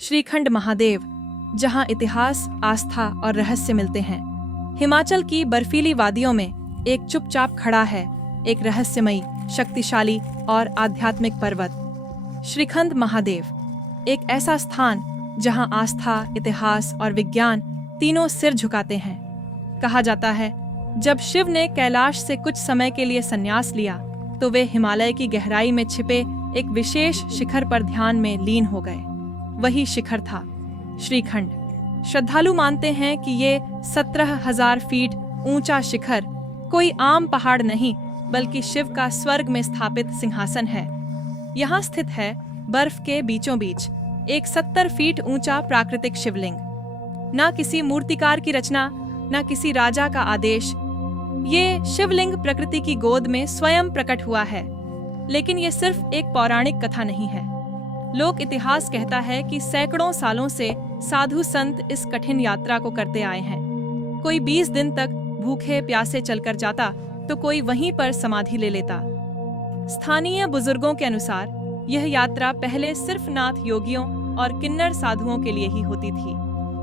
श्रीखंड महादेव, जहां इतिहास, आस्था और रहस्य मिलते हैं। हिमाचल की बर्फीली वादियों में एक चुपचाप खड़ा है एक रहस्यमयी, शक्तिशाली और आध्यात्मिक पर्वत, श्रीखंड महादेव। एक ऐसा स्थान जहां आस्था, इतिहास और विज्ञान तीनों सिर झुकाते हैं। कहा जाता है, जब शिव ने कैलाश से कुछ समय के लिए संन्यास लिया, तो वे हिमालय की गहराई में छिपे एक विशेष शिखर पर ध्यान में लीन हो गए। वही शिखर था श्रीखंड। श्रद्धालु मानते हैं कि ये 17,000 फीट ऊंचा शिखर कोई आम पहाड़ नहीं, बल्कि शिव का स्वर्ग में स्थापित सिंहासन है। यहाँ स्थित है बर्फ के बीचों बीच एक 70 फीट ऊंचा प्राकृतिक शिवलिंग। ना किसी मूर्तिकार की रचना, ना किसी राजा का आदेश। ये शिवलिंग प्रकृति की गोद में स्वयं प्रकट हुआ है। लेकिन ये सिर्फ एक पौराणिक कथा नहीं है। लोक इतिहास कहता है कि सैकड़ों सालों से साधु संत इस कठिन यात्रा को करते आए हैं। कोई 20 दिन तक भूखे प्यासे चलकर जाता, तो कोई वहीं पर समाधि ले लेता। स्थानीय बुजुर्गों के अनुसार यह यात्रा पहले सिर्फ नाथ योगियों और किन्नर साधुओं के लिए ही होती थी,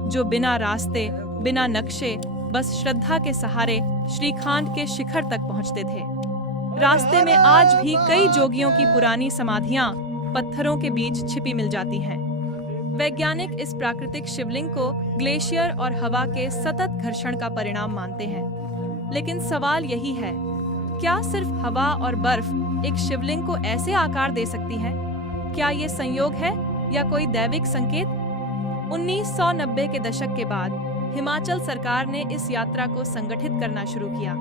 जो बिना रास्ते, बिना नक्शे, बस श्रद्धा के सहारे श्रीखंड के शिखर तक पहुंचते थे। रास्ते में आज भी कई जोगियों की पुरानी समाधियां पत्थरों के बीच छिपी मिल जाती हैं। वैज्ञानिक इस प्राकृतिक शिवलिंग को ग्लेशियर और हवा के सतत घर्षण का परिणाम मानते हैं। लेकिन सवाल यही है, क्या सिर्फ हवा और बर्फ एक शिवलिंग को ऐसे आकार दे सकती है? क्या ये संयोग है या कोई दैविक संकेत? 1990 के दशक के बाद हिमाचल सरकार ने इस यात्रा को संगठित करना शुरू किया।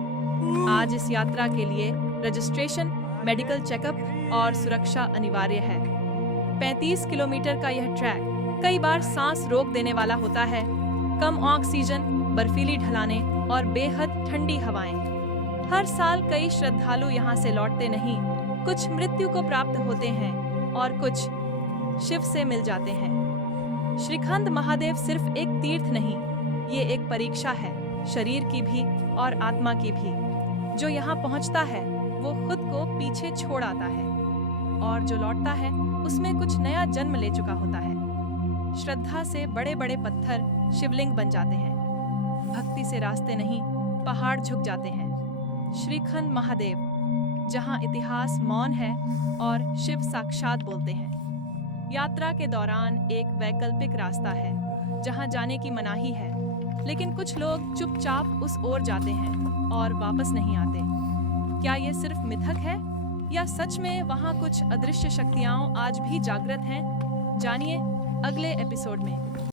आज इस यात्रा के लिए रजिस्ट्रेशन, मेडिकल चेकअप और सुरक्षा अनिवार्य है। 35 किलोमीटर का यह ट्रैक कई बार सांस रोक देने वाला होता है। कम ऑक्सीजन, बर्फीली ढलानें और बेहद ठंडी हवाएं। हर साल कई श्रद्धालु यहाँ से लौटते नहीं। कुछ मृत्यु को प्राप्त होते हैं और कुछ शिव से मिल जाते हैं। श्रीखंड महादेव सिर्फ एक तीर्थ नहीं, ये एक परीक्षा है, शरीर की भी और आत्मा की भी। जो यहाँ पहुँचता है वो खुद को पीछे छोड़ आता है, और जो लौटता है उसमें कुछ नया जन्म ले चुका होता है। श्रद्धा से बड़े बड़े पत्थर शिवलिंग बन जाते हैं। भक्ति से रास्ते नहीं, पहाड़ झुक जाते हैं। श्रीखंड महादेव, जहाँ इतिहास मौन है और शिव साक्षात बोलते हैं। यात्रा के दौरान एक वैकल्पिक रास्ता है जहाँ जाने की मनाही है, लेकिन कुछ लोग चुपचाप उस ओर जाते हैं और वापस नहीं आते। क्या ये सिर्फ मिथक है या सच में वहाँ कुछ अदृश्य शक्तियाँ आज भी जागृत हैं? जानिए अगले एपिसोड में।